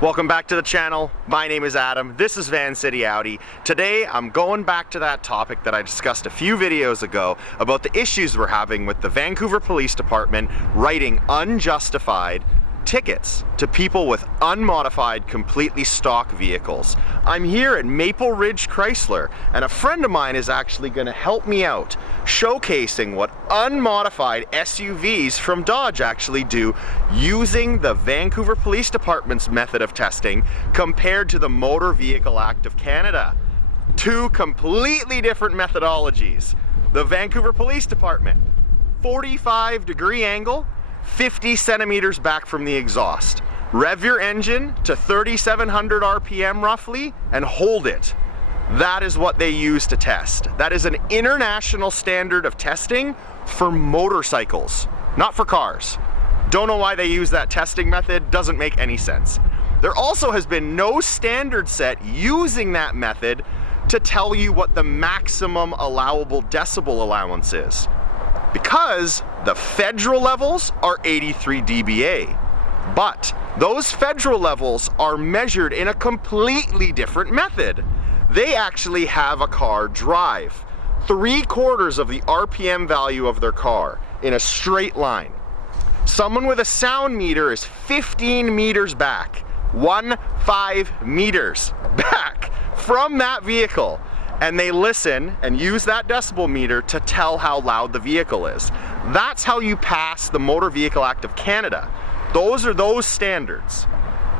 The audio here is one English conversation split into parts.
Welcome back to the channel. My name is Adam. This is Vancity Audi. Today I'm going back to that topic that I discussed a few videos ago about the issues we're having with the Vancouver Police Department writing unjustified tickets to people with unmodified, completely stock vehicles. I'm here at Maple Ridge Chrysler, and a friend of mine is actually going to help me out, showcasing what unmodified SUVs from Dodge actually do using the Vancouver Police Department's method of testing compared to the Motor Vehicle Act of Canada. Two completely different methodologies. The Vancouver Police Department, 45-degree angle, 50 centimeters back from the exhaust. Rev your engine to 3,700 RPM roughly and hold it. That is what they use to test. That is an international standard of testing for motorcycles, not for cars. Don't know why they use that testing method, doesn't make any sense. There also has been no standard set using that method to tell you what the maximum allowable decibel allowance is, because the federal levels are 83 dBA. But those federal levels are measured in a completely different method. They actually have a car drive 3/4 of the RPM value of their car in a straight line. Someone with a sound meter is 15 meters back, 15 meters back from that vehicle, and they listen and use that decibel meter to tell how loud the vehicle is. That's how you pass the Motor Vehicle Act of Canada. Those are those standards.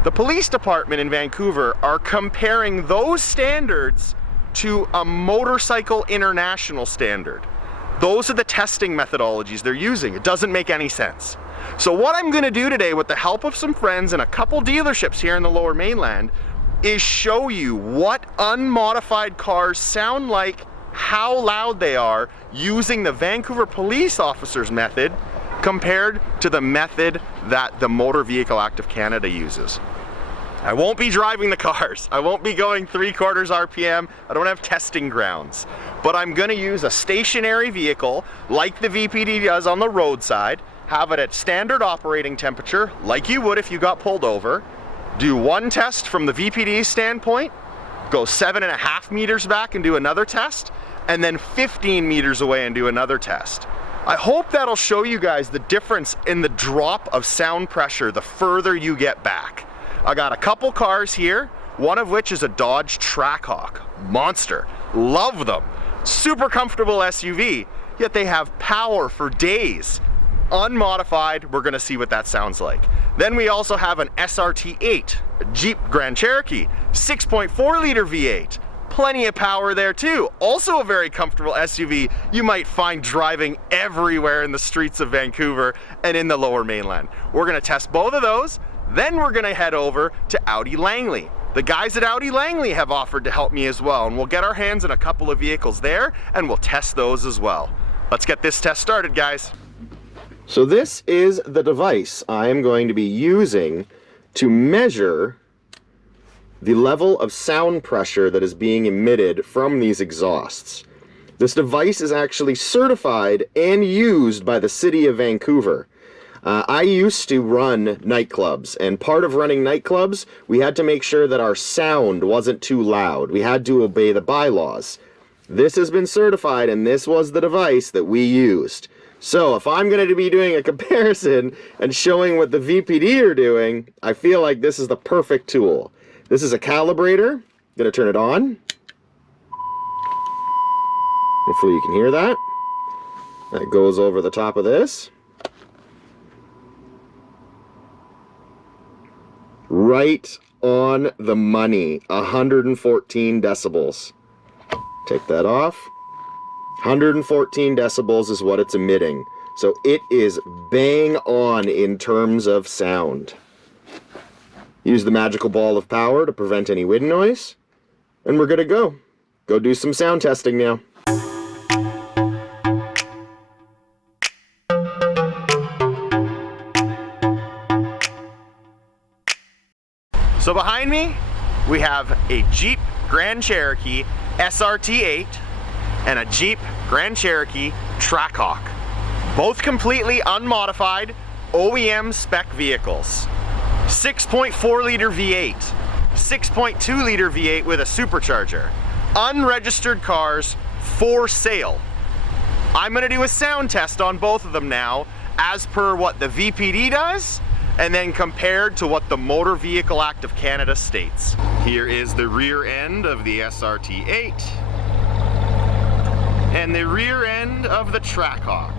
The police department in Vancouver are comparing those standards to a motorcycle international standard. Those are the testing methodologies they're using. It doesn't make any sense. So what I'm gonna do today, with the help of some friends and a couple dealerships here in the Lower Mainland, is show you what unmodified cars sound like, how loud they are, using the Vancouver police officer's method compared to the method that the Motor Vehicle Act of Canada uses. I won't be driving the cars. I won't be going 3/4 RPM. I don't have testing grounds. But I'm gonna use a stationary vehicle like the VPD does on the roadside, have it at standard operating temperature like you would if you got pulled over, do one test from the VPD's standpoint, go 7.5 meters back and do another test, and then 15 meters away and do another test. I hope that'll show you guys the difference in the drop of sound pressure the further you get back. I got a couple cars here, one of which is a Dodge Trackhawk. Monster. Love them. Super comfortable SUV, yet they have power for days. Unmodified, we're gonna see what that sounds like. Then we also have an SRT8, a Jeep Grand Cherokee, 6.4 liter V8. Plenty of power there too. Also a very comfortable SUV you might find driving everywhere in the streets of Vancouver and in the Lower Mainland. We're gonna test both of those, then we're gonna head over to Audi Langley. The guys at Audi Langley have offered to help me as well, and we'll get our hands on a couple of vehicles there and we'll test those as well. Let's get this test started, guys. So this is the device I am going to be using to measure the level of sound pressure that is being emitted from these exhausts. This device is actually certified and used by the city of Vancouver. I used to run nightclubs, and part of running nightclubs, we had to make sure that our sound wasn't too loud. We had to obey the bylaws. This has been certified, and this was the device that we used. So if I'm going to be doing a comparison and showing what the VPD are doing, I feel like this is the perfect tool. This is a calibrator. I'm going to turn it on. Hopefully you can hear that. That goes over the top of this. Right on the money, 114 decibels. Take that off. 114 decibels is what it's emitting. So it is bang on in terms of sound. Use the magical ball of power to prevent any wind noise, and we're good to go. Go do some sound testing now. So behind me, we have a Jeep Grand Cherokee SRT8 and a Jeep Grand Cherokee Trackhawk. Both completely unmodified OEM spec vehicles. 6.4 liter V8, 6.2 liter V8 with a supercharger. Unregistered cars for sale. I'm gonna do a sound test on both of them now, as per what the VPD does, and then compared to what the Motor Vehicle Act of Canada states. Here is the rear end of the SRT8 and the rear end of the Trackhawk.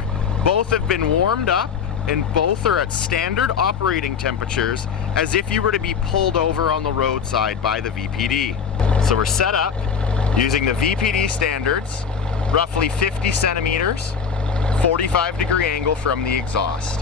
Both have been warmed up and both are at standard operating temperatures as if you were to be pulled over on the roadside by the VPD. So we're set up using the VPD standards, roughly 50 centimeters, 45-degree angle from the exhaust.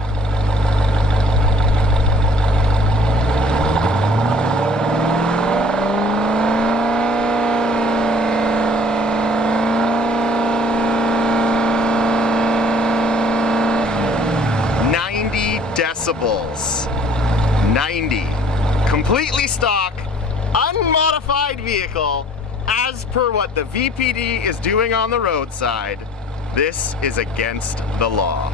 Decibels. 90. Completely stock, unmodified vehicle, as per what the VPD is doing on the roadside. This is against the law.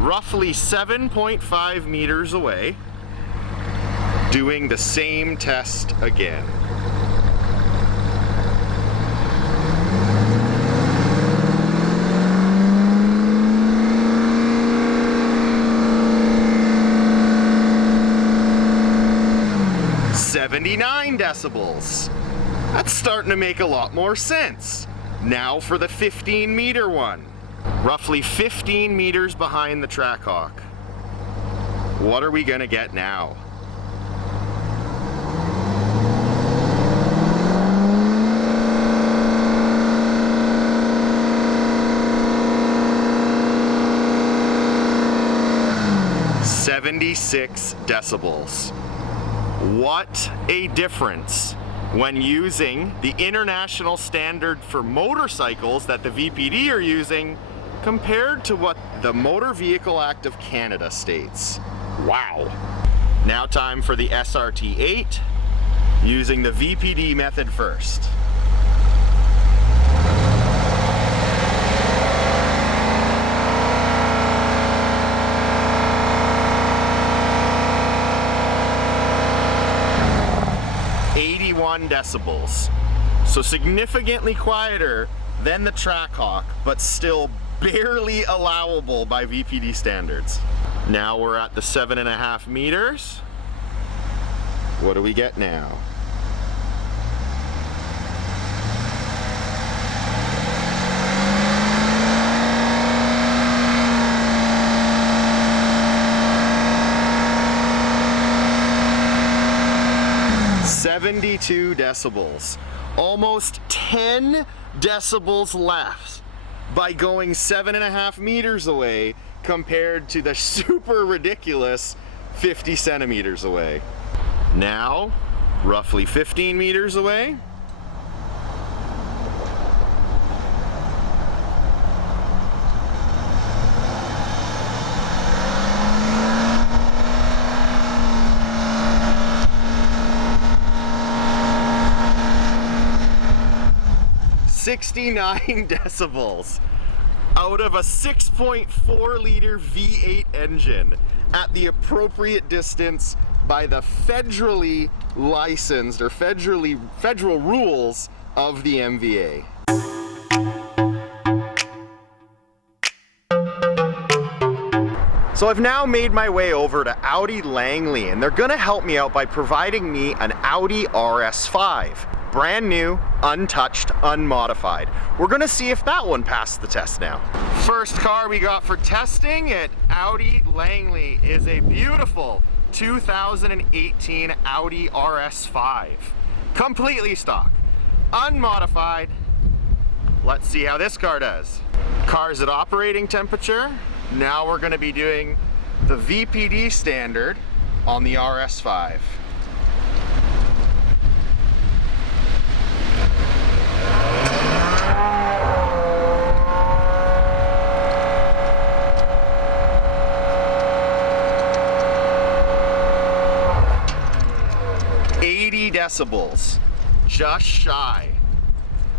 Roughly 7.5 meters away, doing the same test again. Decibels. That's starting to make a lot more sense. Now for the 15-meter one. Roughly 15 meters behind the Trackhawk. What are we gonna get now? .76 decibels. What a difference when using the international standard for motorcycles that the VPD are using compared to what the Motor Vehicle Act of Canada states. Wow. Now time for the SRT8 using the VPD method first. Decibels. So significantly quieter than the Trackhawk, but still barely allowable by VPD standards. Now we're at the 7.5 meters. What do we get now? .72 decibels. Almost 10 decibels less by going 7.5 meters away compared to the super ridiculous 50 centimeters away. Now, roughly 15 meters away. .69 decibels out of a 6.4 liter V8 engine at the appropriate distance by the federally licensed or federal rules of the MVA. So I've now made my way over to Audi Langley, and they're gonna help me out by providing me an Audi RS5. Brand new, untouched, unmodified. We're gonna see if that one passed the test now. First car we got for testing at Audi Langley is a beautiful 2018 Audi RS5. Completely stock, unmodified. Let's see how this car does. Car's at operating temperature. Now we're gonna be doing the VPD standard on the RS5. Decibels, just shy.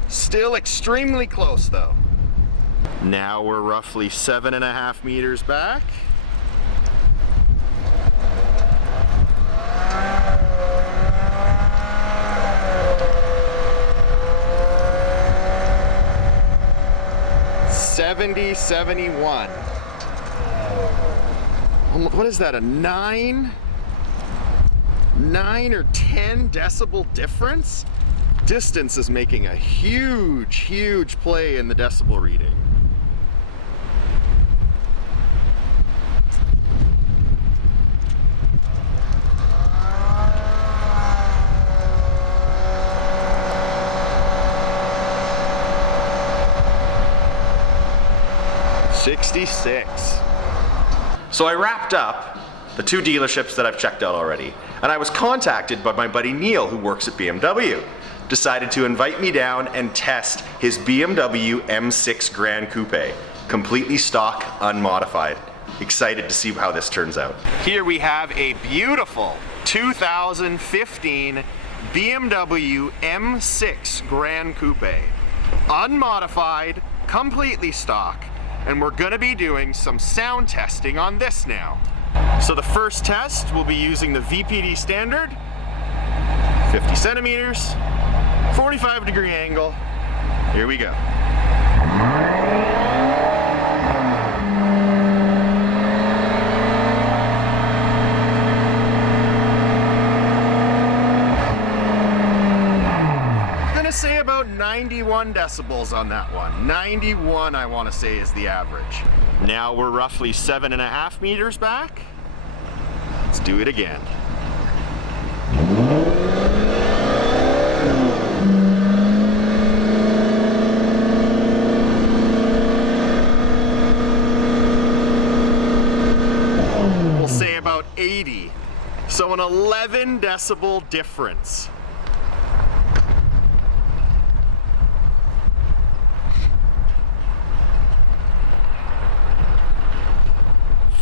Still extremely close though. Now we're roughly 7.5 meters back. 70, 71. What is that, a 9 or 10 decibel difference? Distance is making a huge play in the decibel reading. $66. So I wrapped up the 2 dealerships that I've checked out already, and I was contacted by my buddy Neil, who works at BMW. Decided to invite me down and test his BMW M6 Grand Coupe, completely stock, unmodified. Excited to see how this turns out. Here we have a beautiful 2015 BMW M6 Grand Coupe, unmodified, completely stock. And we're gonna be doing some sound testing on this now. So the first test, we'll be using the VPD standard, 50 centimeters, 45-degree angle. Here we go. Say about 91 decibels on that one. 91, I want to say, is the average. Now we're roughly 7.5 meters back. Let's do it again. We'll say about 80. So an 11 decibel difference.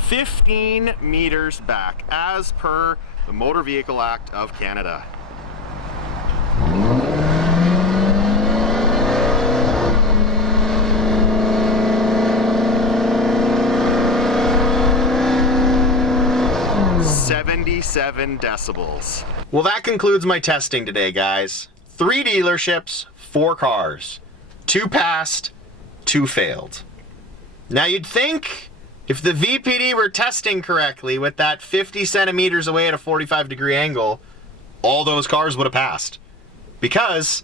$15 meters back, as per the Motor Vehicle Act of Canada. $77 decibels. Well, that concludes my testing today, guys. 3 dealerships, 4 cars. 2 passed, 2 failed. Now you'd think, if the VPD were testing correctly with that 50 centimeters away at a 45-degree angle, all those cars would have passed. Because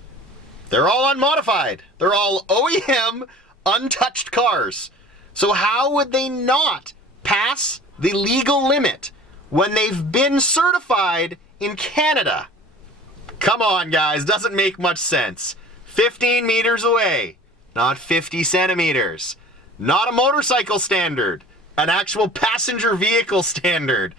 they're all unmodified. They're all OEM, untouched cars. So how would they not pass the legal limit when they've been certified in Canada? Come on, guys, doesn't make much sense. 15 meters away, not 50 centimeters. Not a motorcycle standard. An actual passenger vehicle standard.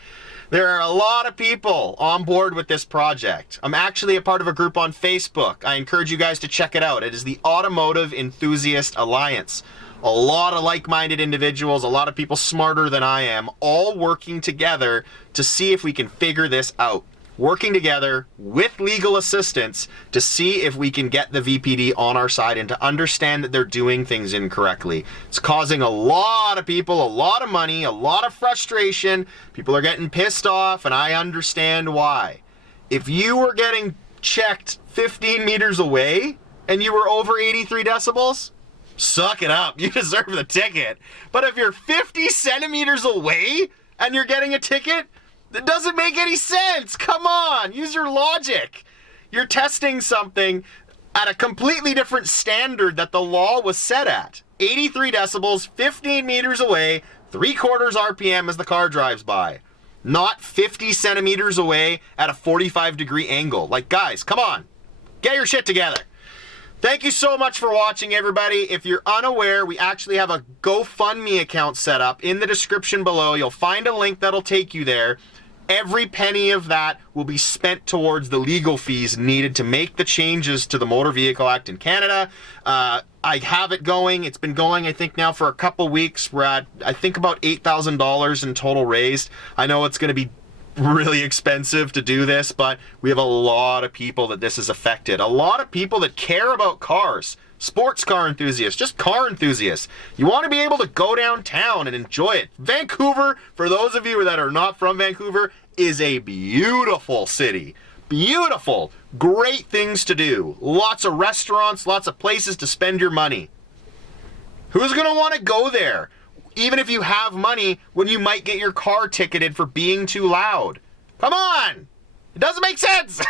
There are a lot of people on board with this project. I'm actually a part of a group on Facebook. I encourage you guys to check it out. It is the Automotive Enthusiast Alliance. A lot of like-minded individuals, a lot of people smarter than I am, all working together to see if we can figure this out. Working together with legal assistance to see if we can get the VPD on our side and to understand that they're doing things incorrectly. It's causing a lot of people a lot of money, a lot of frustration. People are getting pissed off, and I understand why. If you were getting checked 15 meters away and you were over 83 decibels, suck it up. You deserve the ticket. But if you're 50 centimeters away and you're getting a ticket, that doesn't make any sense. Come on, use your logic. You're testing something at a completely different standard that the law was set at. 83 decibels, 15 meters away, 3/4 RPM as the car drives by. Not 50 centimeters away at a 45-degree angle. Like, guys, come on. Get your shit together. Thank you so much for watching, everybody. If you're unaware, we actually have a GoFundMe account set up in the description below. You'll find a link that'll take you there. Every penny of that will be spent towards the legal fees needed to make the changes to the Motor Vehicle Act in Canada. I have it going. It's been going, I think, now for a couple weeks. We're at, I think, about $8,000 in total raised. I know it's going to be really expensive to do this, but we have a lot of people that this has affected. A lot of people that care about cars. Sports car enthusiasts, just car enthusiasts. You want to be able to go downtown and enjoy it. Vancouver, for those of you that are not from Vancouver, is a beautiful city. Beautiful. Great things to do. Lots of restaurants, lots of places to spend your money. Who's gonna want to go there? Even if you have money, when you might get your car ticketed for being too loud. Come on! It doesn't make sense!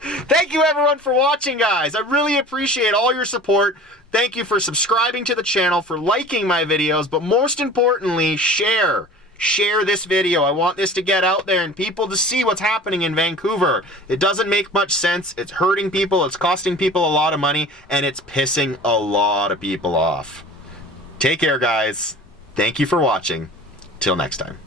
Thank you everyone for watching, guys. I really appreciate all your support. Thank you for subscribing to the channel, for liking my videos, but most importantly, share. Share this video. I want this to get out there and people to see what's happening in Vancouver. It doesn't make much sense. It's hurting people, it's costing people a lot of money, and it's pissing a lot of people off. Take care, guys. Thank you for watching. Till next time.